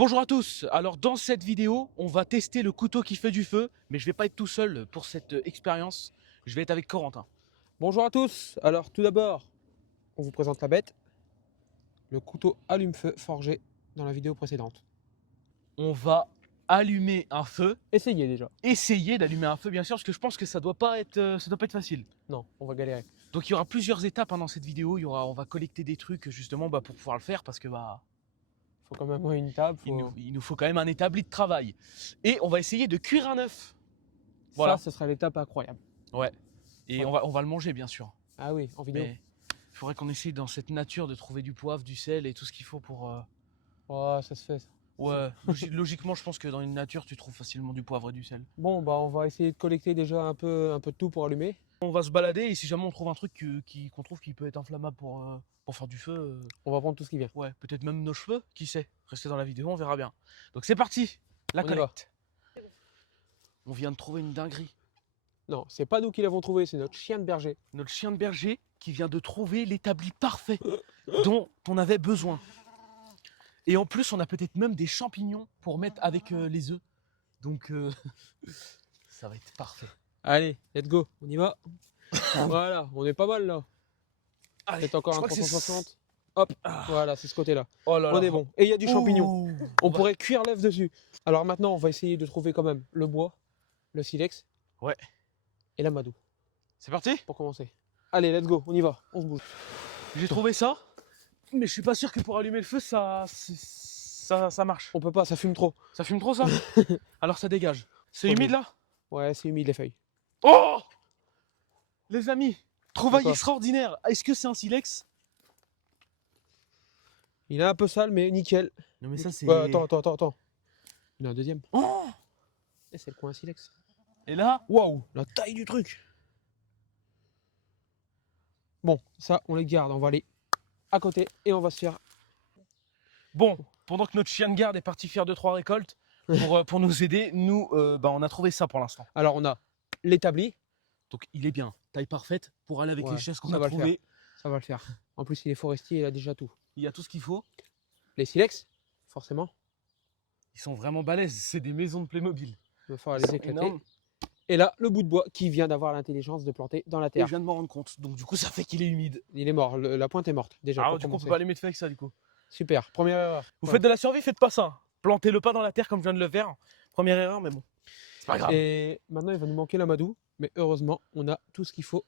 Bonjour à tous, alors dans cette vidéo, on va tester le couteau qui fait du feu, mais je vais pas être tout seul pour cette expérience, je vais être avec Corentin. Bonjour à tous. Alors tout d'abord, on vous présente la bête, le couteau allume-feu forgé dans la vidéo précédente. On va allumer un feu, Essayez déjà. essayer d'allumer un feu bien sûr, parce que je pense que ça doit pas être facile. Non, on va galérer. Donc il y aura plusieurs étapes dans cette vidéo, on va collecter des trucs justement pour pouvoir le faire, parce que Faut quand même une table. il nous faut quand même un établi de travail. Et on va essayer de cuire un œuf. Voilà. Ça, ce sera l'étape incroyable. Ouais. Et Ouais. on va le manger bien sûr. Ah oui, en vidéo. Mais il faudrait qu'on essaye dans cette nature de trouver du poivre, du sel et tout ce qu'il faut pour... Oh, ça se fait. Ça. Ouais, logiquement, je pense que dans une nature, tu trouves facilement du poivre et du sel. Bon, bah on va essayer de collecter déjà un peu de tout pour allumer. On va se balader et si jamais on trouve un truc qu'on trouve qui peut être inflammable pour faire du feu, On va prendre tout ce qui vient. ouais, peut-être même nos cheveux, qui sait. Restez dans la vidéo, on verra bien. Donc c'est parti, la On y collecte. On vient de trouver une dinguerie. Non, c'est pas nous qui l'avons trouvé, c'est notre chien de berger. Notre chien de berger qui vient de trouver l'établi parfait dont on avait besoin. Et en plus, on a peut-être même des champignons pour mettre avec les œufs. Donc, ça va être parfait. Allez, let's go, on y va. Voilà, on est pas mal là. Allez, C'est encore je un crois que c'est- 360. Hop, Ah. voilà, c'est ce côté-là. Oh là On là. est bon. Et il y a du champignon. Ouh. On pourrait cuire l'œuf dessus. Alors maintenant, on va essayer de trouver quand même le bois, le silex. Ouais. Et l'amadou C'est parti. pour commencer. Allez, let's go, on y va, on se bouge. J'ai trouvé ça, mais je suis pas sûr que pour allumer le feu, ça marche. On peut pas, ça fume trop. Ça fume trop ça. Alors ça dégage. C'est Humide. humide là. Ouais, c'est humide les feuilles. Oh les amis, trouvaille Quoi extraordinaire. Est-ce que c'est un silex? Il est un peu sale, mais nickel. Non mais ça c'est... Ouais, attends. Il y en a un deuxième. Oh. Et c'est le coin silex. Et là, Waouh, la taille du truc. Bon, ça, on les garde. On va aller à côté et on va se faire. bon, pendant que notre chien de garde est parti faire 2-3 récoltes pour nous aider, nous, on a trouvé ça pour l'instant. Alors, on a l'établi. Donc il est bien, taille parfaite pour aller avec Ouais, les chaises qu'on ça a va le trouvées. Ça va le faire. En plus, il est forestier, il a déjà tout. Il y a tout ce qu'il faut. Les silex, forcément. Ils sont vraiment balèzes, c'est des maisons de Playmobil. Il va falloir Ils les sont éclater. énormes. Et là, le bout de bois qui vient d'avoir l'intelligence de planter dans la Et terre. je viens de m'en rendre compte. Donc du coup, ça fait qu'il est humide. Il est mort, la pointe est morte déjà. Alors pour du coup, on commencer. peut pas allumer de feu avec ça du coup. Super, première erreur. Vous Ouais. faites de la survie, faites pas ça. Plantez-le pas dans la terre comme je viens de le faire. Première erreur, mais bon. C'est pas grave. Et maintenant, il va nous manquer l'amadou. Mais heureusement, on a tout ce qu'il faut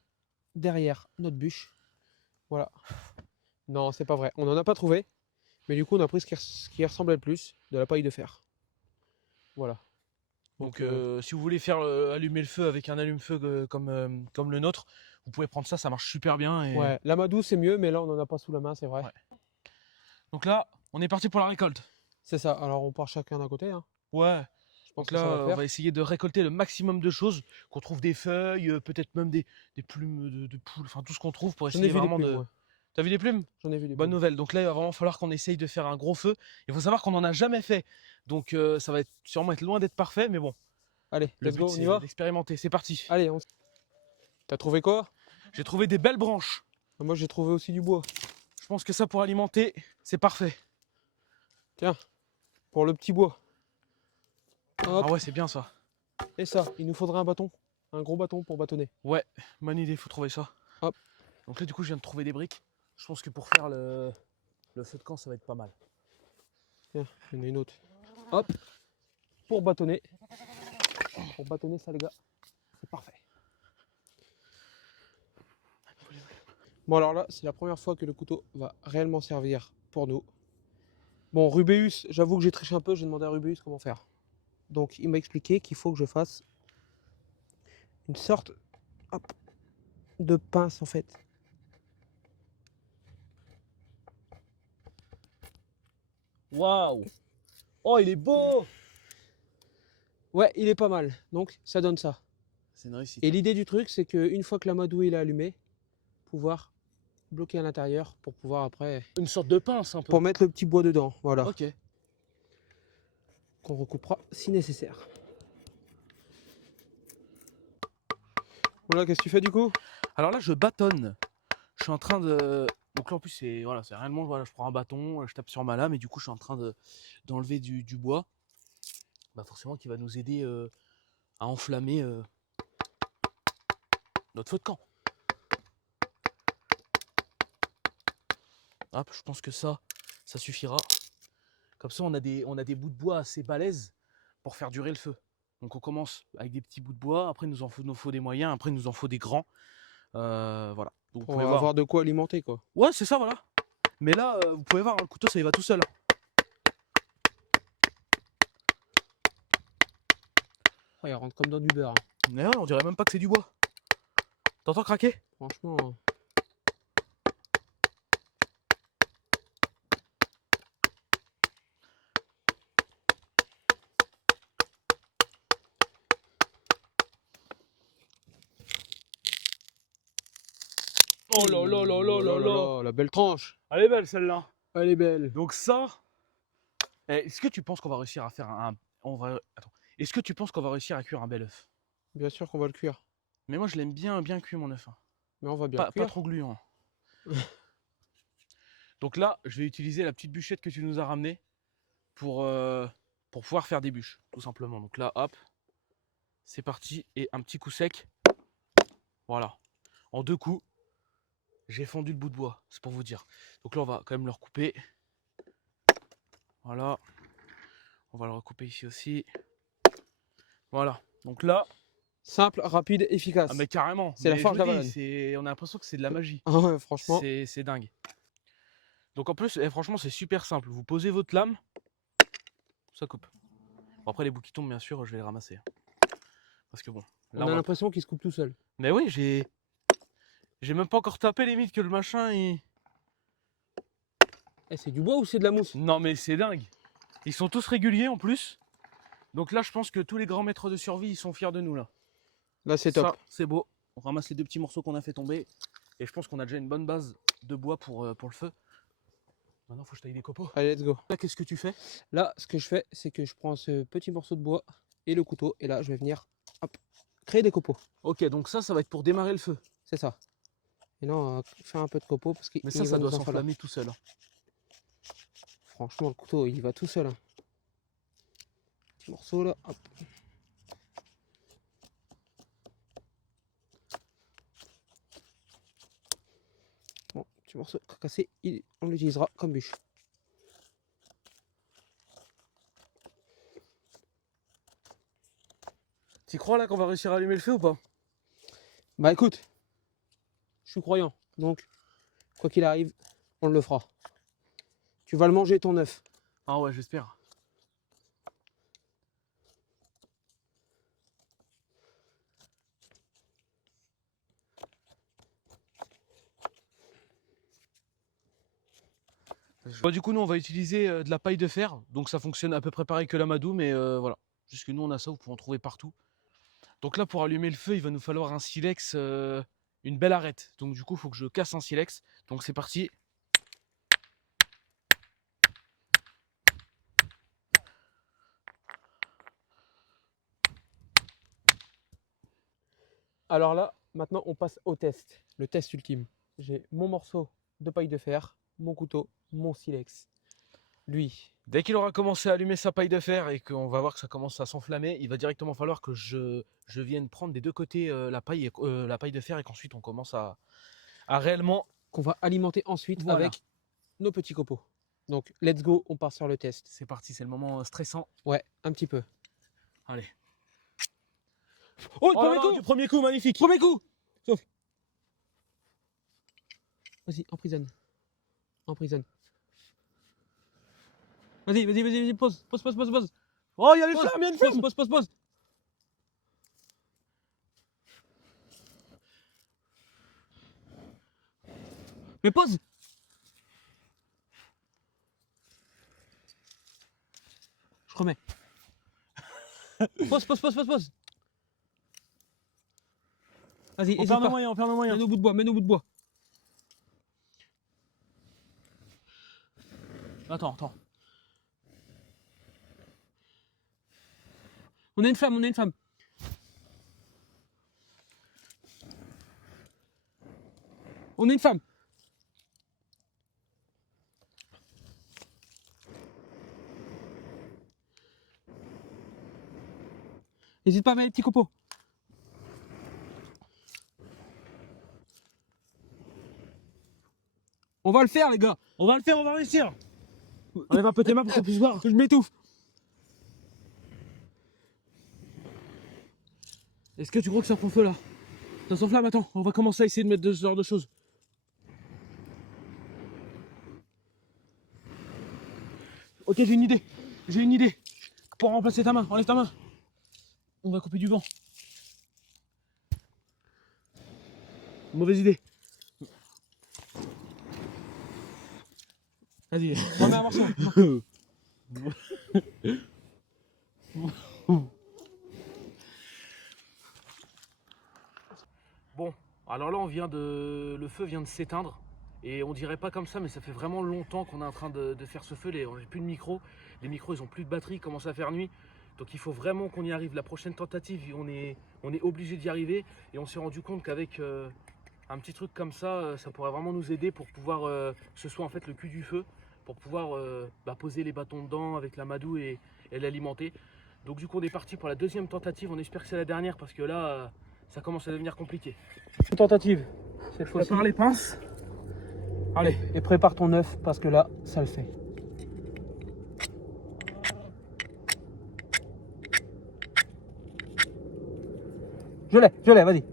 derrière notre bûche. Voilà. Non, c'est pas vrai. On n'en a pas trouvé. Mais du coup, on a pris ce qui ressemblait le plus, de la paille de fer. Voilà. Donc si vous voulez faire allumer le feu avec un allume-feu comme le nôtre, vous pouvez prendre ça, ça marche super bien. Et... Ouais, l'amadou c'est mieux, mais là on n'en a pas sous la main, c'est vrai. Ouais. Donc là, on est parti pour la récolte. C'est ça. Alors on part chacun d'un côté. Hein. Ouais. Je pense Donc que ça là, va le on faire. va essayer de récolter le maximum de choses, qu'on trouve des feuilles, peut-être même des plumes de poule, enfin tout ce qu'on trouve pour J'en essayer ai vu des vraiment plumes, de... ouais. T'as vu les plumes? J'en ai vu des Bonne plumes. nouvelle. Donc là, il va vraiment falloir qu'on essaye de faire un gros feu. Il faut savoir qu'on n'en a jamais fait. Donc ça va sûrement être loin d'être parfait, mais bon. Allez, Le let's but, go, on y c'est va. d'expérimenter. C'est parti. Allez, T'as trouvé quoi? J'ai trouvé des belles branches. Moi j'ai trouvé aussi du bois. Je pense que ça, pour alimenter, c'est parfait. Tiens, pour le petit bois. Hop. Ah ouais, c'est bien ça. Et ça, il nous faudra un bâton. Un gros bâton pour bâtonner. Ouais, bonne idée, faut trouver ça. Hop. Donc là, du coup, je viens de trouver des briques. Je pense que pour faire le feu de camp, ça va être pas mal. Tiens, il y en a une autre. Hop. Pour bâtonner. Pour bâtonner ça les gars. C'est parfait. Bon alors là, c'est la première fois que le couteau va réellement servir pour nous. Bon, Rubéus, j'avoue que j'ai triché un peu, j'ai demandé à Rubéus comment faire. Donc il m'a expliqué qu'il faut que je fasse une sorte hop, de pince en fait. Waouh! Oh, il est beau! Ouais, il est pas mal, donc ça donne ça. C'est une réussite. Et l'idée du truc, c'est qu'une fois que l'amadou il est allumé, pouvoir bloquer à l'intérieur pour pouvoir après... Une sorte de pince un peu. Pour mettre le petit bois dedans, voilà. Ok. Qu'on recoupera si nécessaire. Voilà, qu'est-ce que tu fais du coup? Alors là, je bâtonne. Je suis en train de Donc là en plus c'est voilà, c'est réellement voilà, je prends un bâton, je tape sur ma lame et du coup je suis en train d'enlever du bois. Bah forcément qui va nous aider à enflammer notre feu de camp. Hop, je pense que ça suffira. Comme ça on a des bouts de bois assez balèzes pour faire durer le feu. Donc on commence avec des petits bouts de bois, après nous faut des moyens, après il nous en faut des grands. Voilà. Donc vous Pour pouvez avoir voir. de quoi alimenter, quoi. Ouais, c'est ça, voilà. Mais là, vous pouvez voir, hein, le couteau, ça y va tout seul. Oh, il rentre comme dans du beurre, hein. Mais ouais, on dirait même pas que c'est du bois. T'entends craquer? Franchement. Oh là là là là là là. La belle tranche. Elle est belle celle-là. Elle est belle. Donc ça. Est-ce que tu penses qu'on va réussir à faire Attends. Est-ce que tu penses qu'on va réussir à cuire un bel œuf? Bien sûr qu'on va le cuire. Mais moi je l'aime bien cuit mon œuf. Hein. Mais on va bien Pas, le cuire. pas trop gluant. Donc là, je vais utiliser la petite bûchette que tu nous as ramenée pour pouvoir faire des bûches, tout simplement. Donc là, hop, c'est parti. Et un petit coup sec. Voilà. En 2 coups, j'ai fendu le bout de bois. C'est pour vous dire. Donc là, on va quand même le recouper. Voilà. On va le recouper ici aussi. Voilà. Donc là. Simple, rapide, efficace. Ah mais carrément. C'est la Mais forge je vous d'Avalon. dis, on a l'impression que c'est de la magie. Ah ouais, franchement. C'est dingue. Donc en plus, franchement, c'est super simple. Vous posez votre lame, ça coupe. Bon, après les bouts qui tombent, bien sûr, je vais les ramasser. Parce que bon. Là, On a l'impression qu'il se coupe tout seul. Mais oui, j'ai même pas encore tapé les mythes que le machin est. Eh, c'est du bois ou c'est de la mousse? Non mais c'est dingue. Ils sont tous réguliers en plus. Donc là, je pense que tous les grands maîtres de survie, ils sont fiers de nous là. Là, c'est top. C'est beau. On ramasse les 2 petits morceaux qu'on a fait tomber. Et je pense qu'on a déjà une bonne base de bois pour le feu. Maintenant, faut que je taille des copeaux. Allez, let's go. Là, qu'est-ce que tu fais? Là, ce que je fais, c'est que je prends ce petit morceau de bois et le couteau. Et là, je vais venir hop, créer des copeaux. Ok, donc ça va être pour démarrer le feu. C'est ça. Et là, on va faire un peu de copeaux parce qu'il Mais ça doit s'enflammer tout seul. Franchement, le couteau, il va tout seul. Hein. Petit morceau là, hop. Bon, petit morceau cassé, on l'utilisera comme bûche. Tu crois là qu'on va réussir à allumer le feu ou pas? Bah écoute, je suis croyant, donc quoi qu'il arrive, on le fera. Tu vas le manger ton œuf. Ah ouais, j'espère. Bon, du coup, nous, on va utiliser de la paille de fer. Donc, ça fonctionne à peu près pareil que l'amadou, mais voilà. Juste que nous, on a ça, vous pouvez en trouver partout. Donc là, pour allumer le feu, il va nous falloir un silex, une belle arête. Donc, du coup, il faut que je casse un silex. Donc, c'est parti. Alors là, maintenant, on passe au test. Le test ultime. J'ai mon morceau de paille de fer, mon couteau, mon silex. Lui. Dès qu'il aura commencé à allumer sa paille de fer et qu'on va voir que ça commence à s'enflammer, il va directement falloir que je vienne prendre des 2 côtés la paille de fer et qu'ensuite on commence à réellement. Qu'on va alimenter ensuite Voilà. avec nos petits copeaux. Donc, let's go, on part sur le test. C'est parti, c'est le moment stressant. Ouais, un petit peu. Allez. Oh, Oh là là, du premier coup, magnifique. Premier coup. Sauf. Vas-y, emprisonne. Emprisonne. Vas-y, pause. Oh, il y a les Pause, flammes, il y a une flamme. Pause. Mais pause. Je remets. Pause. Vas-y, On hésite perd nos pas. moyens, Mets-nous au bout de bois. Attends. On a une flamme. On a une flamme. N'hésite pas à mettre les petits copeaux. On va le faire, les gars. On va le faire, on va réussir. Enlève un peu tes mains pour qu'on puisse voir. Je m'étouffe. Est-ce que tu crois que ça prend feu là? Ça s'enflamme, attends, on va commencer à essayer de mettre ce genre de choses. Ok, j'ai une idée. J'ai une idée. Pour remplacer ta main, enlève ta main. On va couper du vent. Mauvaise idée. Vas-y. Remets un morceau. Bon, alors là le feu vient de s'éteindre. Et on dirait pas comme ça, mais ça fait vraiment longtemps qu'on est en train de faire ce feu. On n'a plus de micro. Les micros, ils ont plus de batterie, il commence à faire nuit. Donc il faut vraiment qu'on y arrive. La prochaine tentative, on est obligé d'y arriver. Et on s'est rendu compte qu'avec un petit truc comme ça, ça pourrait vraiment nous aider pour pouvoir, que ce soit en fait le cul du feu, pour pouvoir poser les bâtons dedans avec la madou et l'alimenter. Donc du coup, on est parti pour la deuxième tentative. On espère que c'est la dernière parce que là, ça commence à devenir compliqué. Tentative. Cette fois-ci. Prépare les pinces. Allez, et prépare ton œuf parce que là, ça le fait. Je l'ai, vas-y.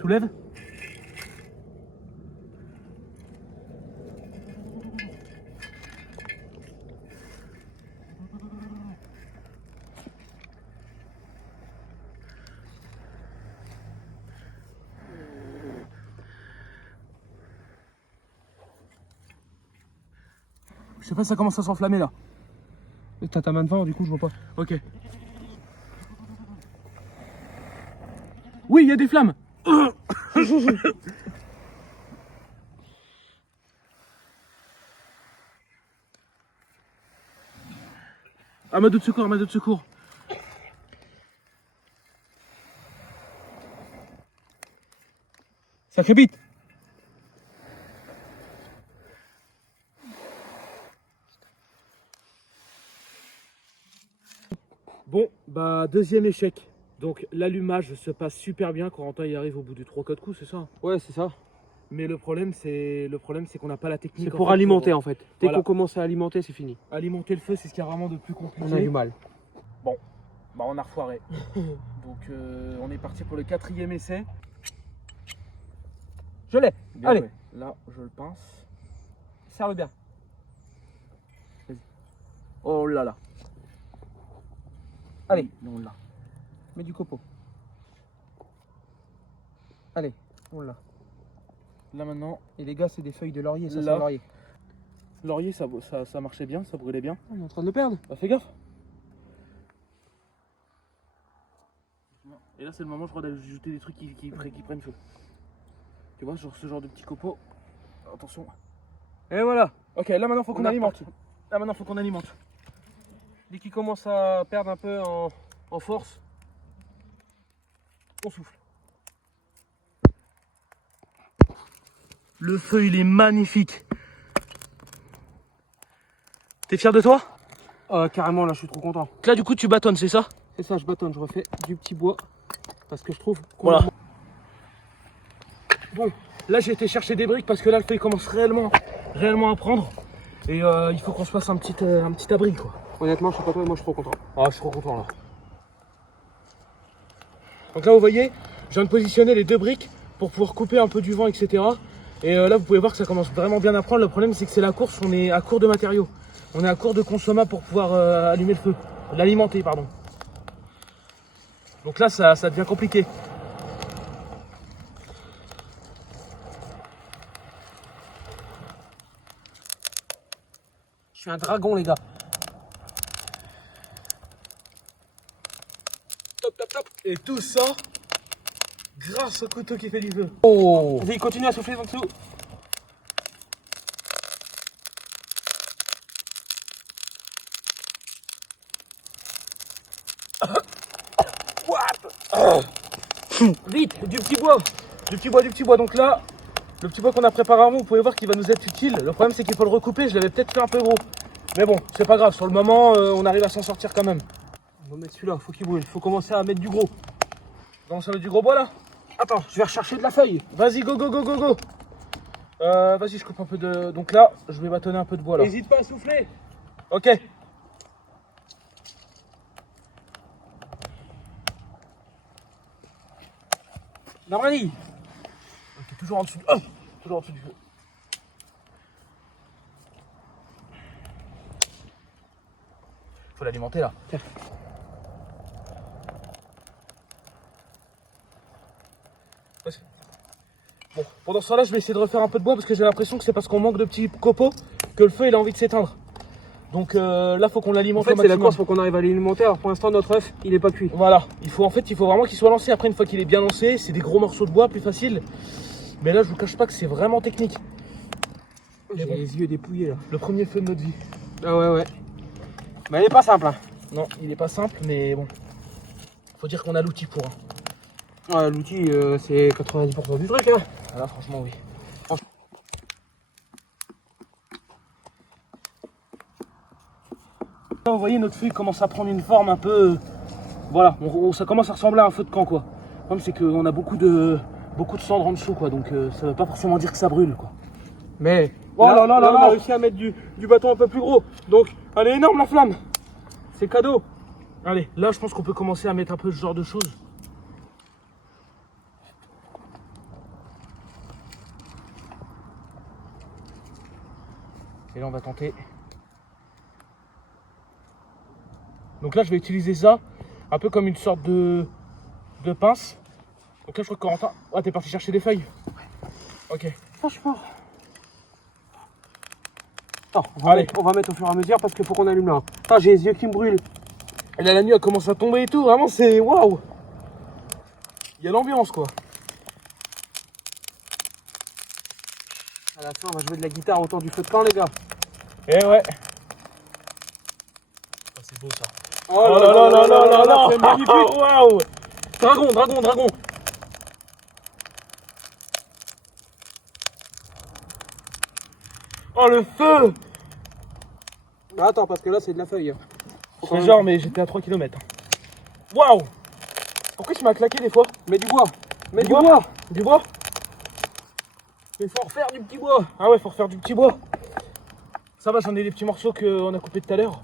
Soulève. Je sais pas si ça commence à s'enflammer là. T'as ta main devant, du coup, je vois pas. Ok. Oui, il y a des flammes. Amadou de secours, Amadou de secours. Ça crépite. Bon, bah deuxième échec. Donc l'allumage se passe super bien. Corentin y arrive au bout de 3-4 coups, c'est ça? Ouais, c'est ça. Mais le problème c'est qu'on n'a pas la technique. C'est pour alimenter en fait. Dès Voilà. qu'on commence à alimenter, c'est fini. Alimenter le feu, c'est ce qu'il y a vraiment de plus compliqué. On a du mal. Bon, bah on a refoiré. Donc on est parti pour le quatrième essai. Je l'ai. Bien Allez, joué. Là, je le pince. serre-le bien. Oh là là. Allez, On l'a. mets du copeau. Allez, on l'a. Là maintenant, Et les gars, c'est des feuilles de laurier, ça Là. c'est un laurier. laurier, ça marchait bien, ça brûlait bien. On est en train de le perdre. Bah fais gaffe. Et là c'est le moment je crois d'ajouter des trucs qui prennent feu. Tu vois, genre ce genre de petits copeaux. Attention. Et voilà. Ok, là maintenant faut On qu'on a alimente. reparti. Là maintenant faut qu'on alimente. Dès qu'il commence à perdre un peu en force, On souffle. Le feu il est magnifique. T'es fier de toi? carrément là, je suis trop content. Là du coup tu bâtonnes, c'est ça? C'est ça, je bâtonne, je refais du petit bois parce que je trouve qu'on Voilà. Bon, là j'ai été chercher des briques parce que là le feu il commence réellement à prendre. Et il faut qu'on se fasse un petit abri quoi. Honnêtement, je sais pas toi, mais moi je suis trop content. Ah, je suis trop content là. Donc là, vous voyez, je viens de positionner les deux briques pour pouvoir couper un peu du vent, etc. Et là, vous pouvez voir que ça commence vraiment bien à prendre. Le problème, c'est que c'est la course, on est à court de matériaux. On est à court de consommables pour pouvoir allumer le feu. L'alimenter, pardon. Donc là, ça devient compliqué. Je suis un dragon, les gars. Top, top, top. Et tout ça, grâce au couteau qui fait du feu. Oh. Vas-y, continue à souffler en dessous. Vite, du petit bois. Du petit bois. Donc là, le petit bois qu'on a préparé avant, vous pouvez voir qu'il va nous être utile. Le problème, c'est qu'il faut le recouper. Je l'avais peut-être fait un peu gros. Mais bon, c'est pas grave, sur le moment, on arrive à s'en sortir quand même. On va mettre celui-là, faut qu'il brûle. Faut commencer à mettre du gros. Comment ça, du gros bois là? Attends, je vais rechercher de la feuille. Vas-y, go, go, go, go, go. Vas-y, je coupe un peu de... Donc là, je vais bâtonner un peu de bois là. N'hésite pas à souffler. Ok. Namrani. Ok, toujours en dessous du... toujours en dessous du feu. Faut l'alimenter là. Tiens. Vas-y. Bon, pendant ce temps-là, je vais essayer de refaire un peu de bois parce que j'ai l'impression que c'est parce qu'on manque de petits copeaux que le feu il a envie de s'éteindre. Donc là, faut qu'on En l'alimente fait, au c'est la maximum. course, faut qu'on arrive à l'alimenter. Alors pour l'instant, notre œuf, il est pas cuit. Voilà, il faut vraiment qu'il soit lancé. Après, une fois qu'il est bien lancé, c'est des gros morceaux de bois, plus facile. Mais là, je vous cache pas que c'est vraiment technique. J'ai bon. les yeux dépouillés là. Le premier feu de notre vie. Ah ouais, ouais. Mais elle est pas simple. Hein. Non, il est pas simple, mais bon. Faut dire qu'on a l'outil pour. Hein. Ah, l'outil, c'est 90% du truc. Hein. Ah là, franchement, oui. Là, vous voyez, notre feu il commence à prendre une forme un peu. Voilà, ça commence à ressembler à un feu de camp, quoi. Le problème, c'est qu'on a beaucoup de cendres en dessous, quoi. Donc, ça veut pas forcément dire que ça brûle, quoi. Mais Oh là là là on a là. réussi à mettre du bâton un peu plus gros. Donc, elle est énorme la flamme. C'est cadeau. Allez, là, je pense qu'on peut commencer à mettre un peu ce genre de choses. Et là, on va tenter. Donc là, je vais utiliser ça un peu comme une sorte de pince. Donc là, je crois que Corentin... Ah, t'es parti chercher des feuilles? Ok. Franchement. Non, Allez. on va mettre au fur et à mesure parce qu'il faut qu'on allume là. Ah, j'ai les yeux qui me brûlent. Et là, la nuit, elle commence à tomber et tout. Vraiment, c'est... Waouh! Il y a l'ambiance, quoi. À la fin, on va jouer de la guitare autour du feu de camp, les gars. Eh ouais. Oh, c'est beau, ça. Oh là là là là là là, c'est magnifique. Waouh! Dragon, dragon, dragon. Oh, le feu! Ah, attends, parce que là, c'est de la feuille. Hein. Faut quand C'est même- genre, mais j'étais à 3 km. Waouh! Pourquoi tu m'as claqué des fois? Mets du bois. Mets Du du bois. bois. Du bois? Il faut refaire du petit bois. Ah ouais, faut refaire du petit bois. Ça va, j'en ai des petits morceaux qu'on a coupés tout à l'heure.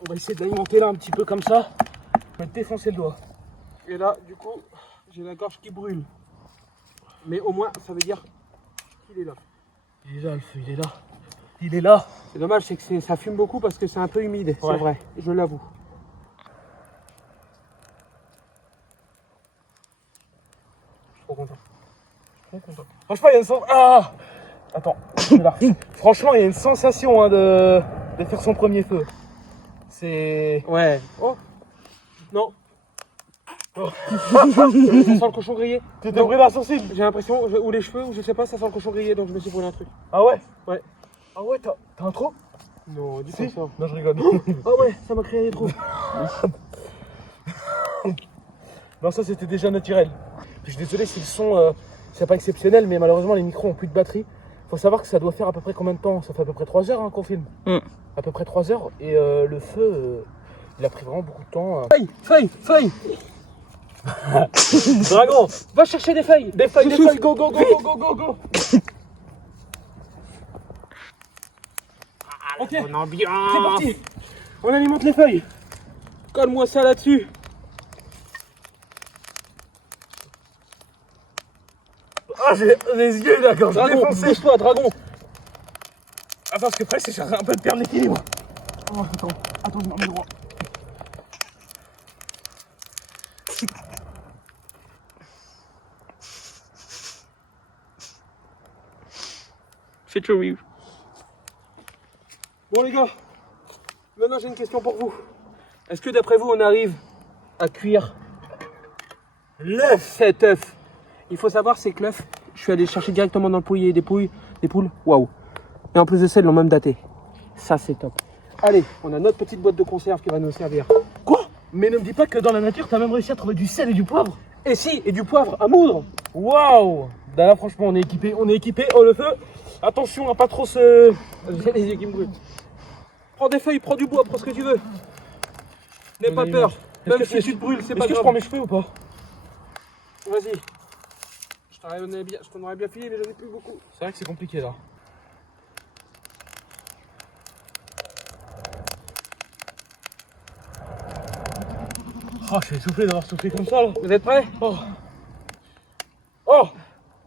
On va essayer d'alimenter là un petit peu comme ça. Je vais te défoncer le doigt. Et là, du coup, j'ai la gorge qui brûle. Mais au moins, ça veut dire qu'il est là. Il est là, le feu, il est là. Il est là. C'est dommage, c'est que ça fume beaucoup parce que c'est un peu humide, Ouais. c'est vrai, je l'avoue. Je suis trop content. Trop content. Franchement, il y a une sensation. Ah! Attends, je vais là. Franchement, il y a une sensation hein, de faire son premier feu. C'est. Ouais. Oh. Non. Oh. Ça sent le cochon grillé. Tu t'es brûlé la sensible. J'ai l'impression, ou les cheveux, ou je sais pas, ça sent le cochon grillé, donc je me suis brûlé un truc. Ah ouais? Ouais. Ah ouais, t'as un trou? Non, dis Si. pas ça. Non, je rigole. Ah ouais, ça m'a créé des trous. Non, ça c'était déjà naturel. Je suis désolé si le son, c'est pas exceptionnel, mais malheureusement les micros ont plus de batterie. Faut savoir que ça doit faire à peu près combien de temps? Ça fait à peu près 3 heures hein, qu'on filme. À peu près 3 heures. Et le feu, il a pris vraiment beaucoup de temps. Feuille, feuille, feuille. Dragon, Va chercher des feuilles. des feuilles, des Souffle. feuilles, go, go, go, go, go, go, go. Ok, Bonne ambiance. c'est parti. On alimente les feuilles. Colle-moi ça là-dessus. Ah, j'ai les yeux d'accord, je Dragon, défoncé. pousse-toi, dragon. Attends, parce que presque, je suis un peu de perdre l'équilibre. Oh, attends, je m'en mets droit. Faites le review. Bon les gars, maintenant j'ai une question pour vous. Est-ce que d'après vous on arrive à cuire l'œuf, cet œuf? Il faut savoir c'est que l'œuf, je suis allé chercher directement dans le poulier des poules. Waouh. Et en plus de ça, ils l'ont même daté. Ça c'est top. Allez, on a notre petite boîte de conserve qui va nous servir. Quoi? Mais ne me dis pas que dans la nature, t'as même réussi à trouver du sel et du poivre. Et si, et du poivre à moudre. Waouh! Là, franchement, on est équipé. Oh, le feu! Attention à pas trop se. J'ai les yeux qui me brûlent. Prends des feuilles, prends du bois, prends ce que tu veux. N'aie pas peur. Même si tu te brûles, c'est pas grave. Est-ce que je prends mes cheveux ou pas? Vas-y. Je t'en aurais bien filé, mais j'en ai plus beaucoup. C'est vrai que c'est compliqué là. Oh, je suis essoufflé d'avoir soufflé comme ça là. Vous êtes prêts? Oh. Oh.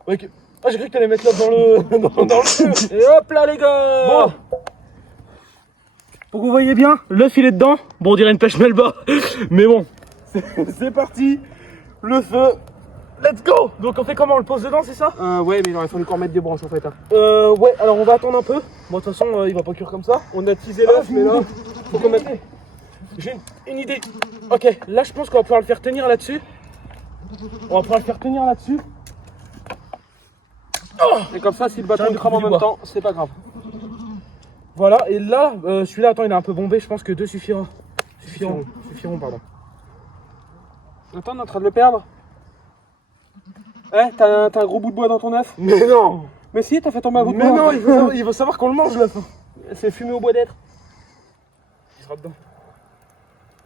Ouais, ah, j'ai cru que t'allais mettre là dans le dans le feu. Et hop là les gars. Bon. Pour que vous voyez bien, l'œuf il est dedans. Bon, on dirait une pêche melba. Mais bon, c'est parti. Le feu. Let's go. Donc on fait comment? On le pose dedans, c'est ça? Ouais, mais il aurait fallu qu'on mette des branches en fait. Hein. Ouais, alors on va attendre un peu. Bon, de toute façon, il va pas cuire comme ça. On a teasé l'œuf, mais là, faut qu'on mette. J'ai une idée. Ok, là je pense qu'on va pouvoir le faire tenir là-dessus. On va pouvoir le faire tenir là-dessus. Et comme ça, si le bâton crame en même temps, c'est pas grave. Voilà, et là, celui-là, attends, il est un peu bombé. Je pense que deux suffiront, pardon. Attends, on est en train de le perdre. Eh, t'as un gros bout de bois dans ton œuf? Mais non. Mais si, t'as fait tomber un bout de Mais bois. non, il faut savoir qu'on le mange l'œuf. C'est fumé au bois d'être. Il sera dedans.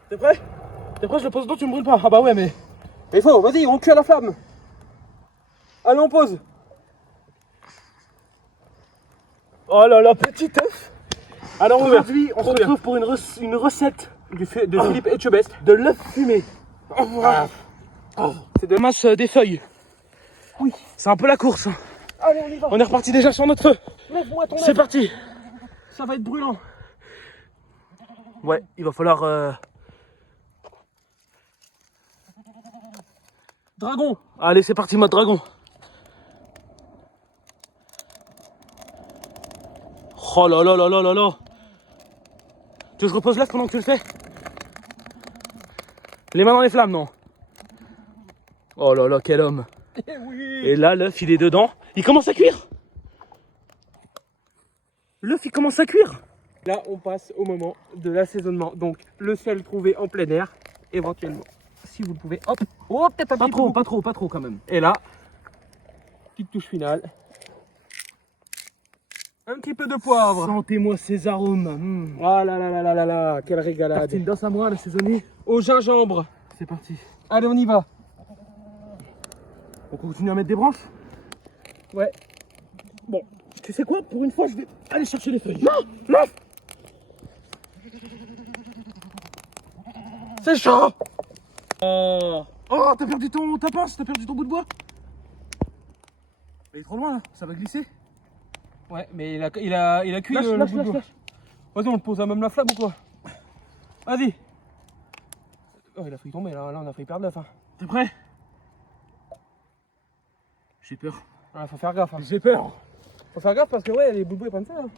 T'es prêt? T'es prêt? Je le pose dedans, tu me brûles pas. Ah bah ouais, mais. Il faut, vas-y, on cuit à la flamme. Allez, on pose. Oh là là, petit œuf. Alors Trop aujourd'hui, bien, on se trop bien. retrouve pour une recette De Philippe Etchebest. de l'œuf fumé. C'est de... Masse des feuilles. Oui. C'est un peu la course. Hein. Allez, on y va. On est reparti déjà sur notre feu. Lève-moi ton C'est œuf. parti. Ça va être brûlant. Ouais, il va falloir. Dragon. Allez, c'est parti, mode dragon. Oh là là là là là là. Tu veux que je repose l'œuf pendant que tu le fais? Les mains dans les flammes, non? Oh là là, quel homme. Eh oui. Et là, l'œuf, il est dedans. Il commence à cuire. L'œuf, il commence à cuire. Là, on passe au moment de l'assaisonnement. Donc, le sel trouvé en plein air, éventuellement. Si vous le pouvez, hop. Oh, peut-être un Pas petit trop, peu. pas trop quand même. Et là, petite touche finale. Un petit peu de poivre. Sentez-moi ces arômes. Oh là là là là là là, quelle régalade. Tartine d'os à moi, le saisonnier. Au gingembre. C'est parti. Allez, on y va. On continue à mettre des branches? Ouais. Bon, tu sais quoi? Pour une fois, je vais aller chercher les feuilles. Non, non. C'est chaud. Oh, t'as perdu ta pince, t'as perdu ton bout de bois. Il est trop loin là, ça va glisser. Ouais, mais il a cuit Lâche, le lâche, bout de lâche, bois. lâche. Vas-y, on le pose à même la flamme ou quoi? Vas-y. Oh, il a failli tomber là, on a failli perdre l'œuf. Hein. T'es prêt? J'ai peur. Ouais, faut faire gaffe. Hein. J'ai peur. Faut faire gaffe parce que ouais, les boubous ils prennent ça. Hein.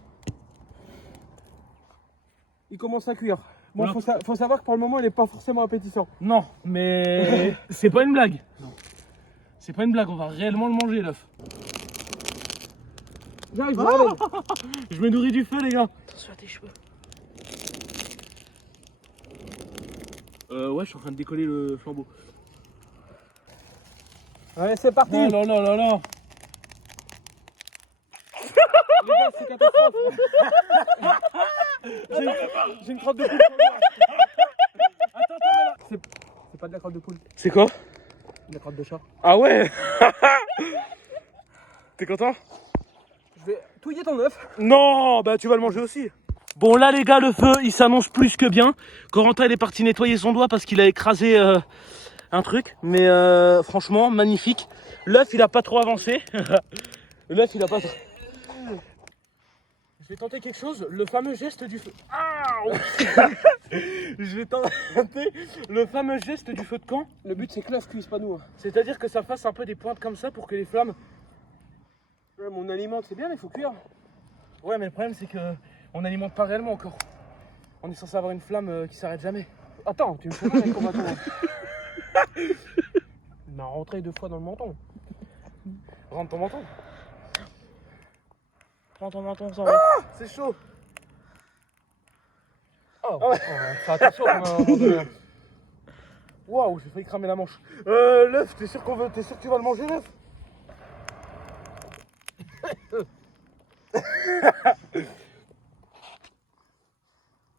Il commence à cuire. Bon, Voilà. faut savoir que pour le moment, il est pas forcément appétissant. Non, mais c'est pas une blague. Non. C'est pas une blague, on va réellement le manger l'œuf. J'arrive, bordel. Je me nourris du feu les gars. Attention à tes cheveux. Ouais, je suis en train de décoller le flambeau. Allez, c'est parti. Oh là là là là. Les gars, c'est catastrophe. J'ai une crotte de poule. Attends, c'est pas de la crotte de poule, C'est quoi? c'est de la crotte de chat. Ah ouais. T'es content? Je vais touiller ton œuf. Non, bah tu vas le manger aussi. Bon là les gars, le feu il s'annonce plus que bien. Corentin il est parti nettoyer son doigt parce qu'il a écrasé un truc. Mais franchement magnifique. L'œuf il a pas trop avancé. L'œuf il a pas trop... Je vais tenter quelque chose, le fameux geste du feu. Je vais tenter le fameux geste du feu de camp. Le but, c'est que l'œuf cuise, pas nous. Hein. C'est-à-dire que ça fasse un peu des pointes comme ça pour que les flammes... Ouais, mon alimente, c'est bien, mais il faut cuire. Ouais mais le problème c'est que on n'alimente pas réellement encore. On est censé avoir une flamme qui s'arrête jamais. Attends, tu me fais mal avec ton bâton. Il m'a rentré 2 fois dans le menton. Rentre ton menton. Prends ton menton, ça va. C'est chaud. Oh, ouais. Fais attention quand même à un moment donné. Waouh, j'ai failli cramer la manche. L'œuf, t'es sûr que tu vas le manger l'œuf?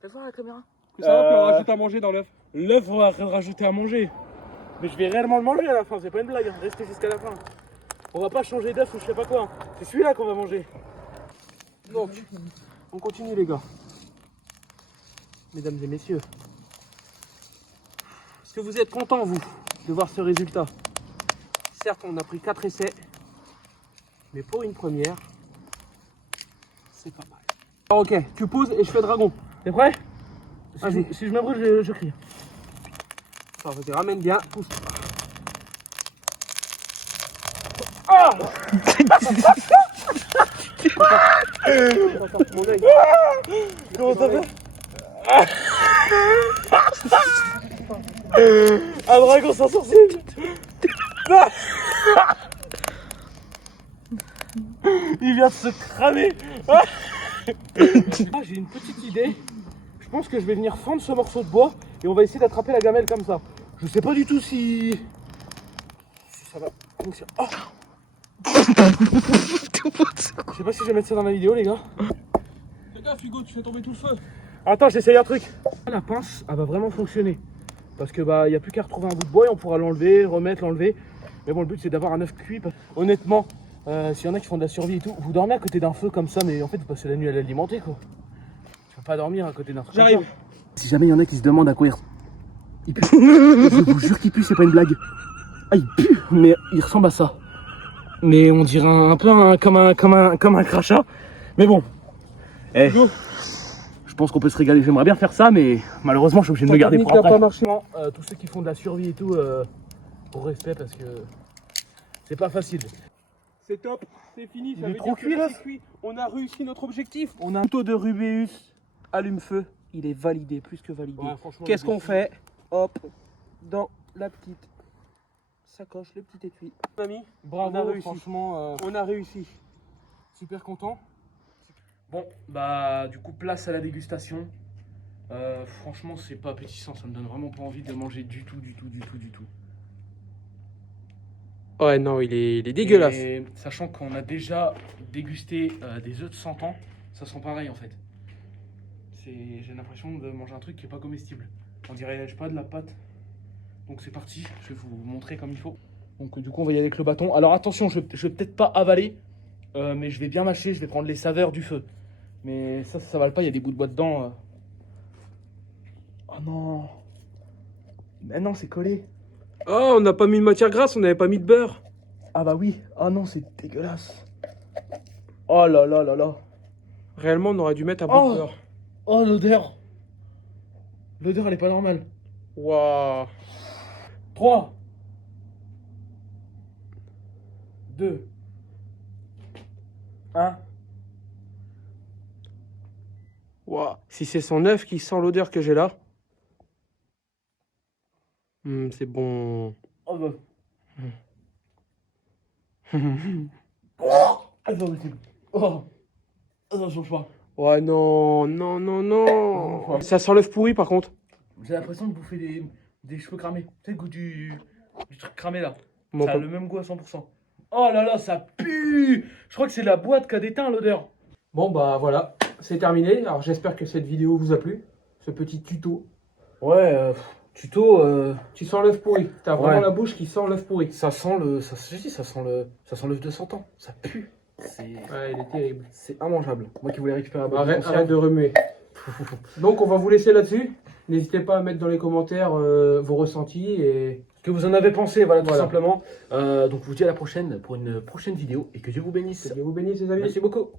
Fais voir la caméra. Que ça va, puis on rajoute à manger dans l'œuf. L'œuf, on va rajouter à manger. Mais je vais réellement le manger à la fin, c'est pas une blague, hein. Restez jusqu'à la fin. On va pas changer d'œuf ou je sais pas quoi. C'est celui-là qu'on va manger. Donc, on continue les gars. Mesdames et messieurs. Est-ce que vous êtes contents, vous, de voir ce résultat? Certes, on a pris 4 essais. Mais pour une première, c'est pas mal. Alors, ok, tu poses et je fais dragon. T'es prêt? Vas-y. Si je me brûle, je crie. Attends, vas-y, ramène bien, pousse. Ah Mon œil. Comment ça fait? Un dragon sans sourcil. Il vient de se cramer. Ah, j'ai une petite idée. Je pense que je vais venir fendre ce morceau de bois et on va essayer d'attraper la gamelle comme ça. Je sais pas du tout si ça va fonctionner. Oh, je sais pas si je vais mettre ça dans la vidéo, les gars. Fais gaffe, Hugo, tu fais tomber tout le feu. Attends, j'essaye un truc. La pince, elle va vraiment fonctionner. Parce que bah, y a plus qu'à retrouver un bout de bois et on pourra l'enlever, remettre, l'enlever. Mais bon, le but c'est d'avoir un œuf cuit. Honnêtement, s'il y en a qui font de la survie et tout, vous dormez à côté d'un feu comme ça, mais en fait vous passez la nuit à l'alimenter quoi. Tu vas pas dormir à côté d'un feu. J'arrive. Si jamais il y en a qui se demandent à quoi il pue, je vous jure qu'il pue, c'est pas une blague. Ah, il pue, mais il ressemble à ça. Mais on dirait un peu comme un crachat. Mais bon. Eh, je pense qu'on peut se régaler. J'aimerais bien faire ça, mais malheureusement, je suis obligé de me garder pour après. Pas marché. Tous ceux qui font de la survie et tout, au respect parce que c'est pas facile. C'est top, c'est fini. Il Ça est veut trop dire que cuit, là. c'est cuit. On a réussi notre objectif. On a un couteau de Rubéus allume-feu. Il est validé, plus que validé. Ouais, franchement, Qu'est-ce le qu'on défi. fait? Hop, dans la petite sacoche, le petit étui. Ami, Bravo, on a réussi. franchement, On a réussi. super content. Bon, bah du coup, place à la dégustation. Franchement, c'est pas appétissant, ça me donne vraiment pas envie de manger du tout. Ouais, non, il est dégueulasse. Et sachant qu'on a déjà dégusté des œufs de 100 ans, ça sent pareil en fait. J'ai l'impression de manger un truc qui est pas comestible. On dirait, je sais pas, de la pâte. Donc c'est parti, je vais vous montrer comme il faut. Donc du coup, on va y aller avec le bâton. Alors attention, je vais peut-être pas avaler, mais je vais bien mâcher, je vais prendre les saveurs du feu. Mais ça s'avale pas, il y a des bouts de bois dedans. Oh non. Mais non, c'est collé. Oh, on n'a pas mis de matière grasse, on n'avait pas mis de beurre. Ah bah oui, ah non, c'est dégueulasse. Oh là là là là. Réellement, on aurait dû mettre un peu Oh. de beurre. Oh l'odeur. L'odeur elle est pas normale. Waouh. 3 2 1. Waouh. Si c'est son œuf qui sent l'odeur que j'ai là. C'est bon. Oh bah. Ah, c'est pas possible. Oh. Ah, ça change pas. Ouais, non, non, non, non. Ça sent l'œuf pourri par contre. J'ai l'impression de bouffer des cheveux cramés. Tu sais le goût du truc cramé là. Bon, Ça a le même goût à 100%. Oh là là, ça pue. Je crois que c'est la boîte qui a déteint l'odeur. Bon, bah voilà, c'est terminé. Alors j'espère que cette vidéo vous a plu. Ce petit tuto. Ouais, tuto. Tu sens l'œuf pourri. T'as vraiment Ouais. la bouche qui sent l'œuf pourri. Ça sent le. J'ai dit, ça sent l'œuf de 100 ans. Ça pue. Ouais, il est terrible. C'est immangeable. Moi qui voulais récupérer un Arrête de remuer. Donc on va vous laisser là-dessus. N'hésitez pas à mettre dans les commentaires vos ressentis et Que vous en avez pensé, voilà, tout Voilà. simplement. Donc, je vous dis à la prochaine pour une prochaine vidéo et que Dieu vous bénisse. que Dieu vous bénisse les amis. Merci beaucoup.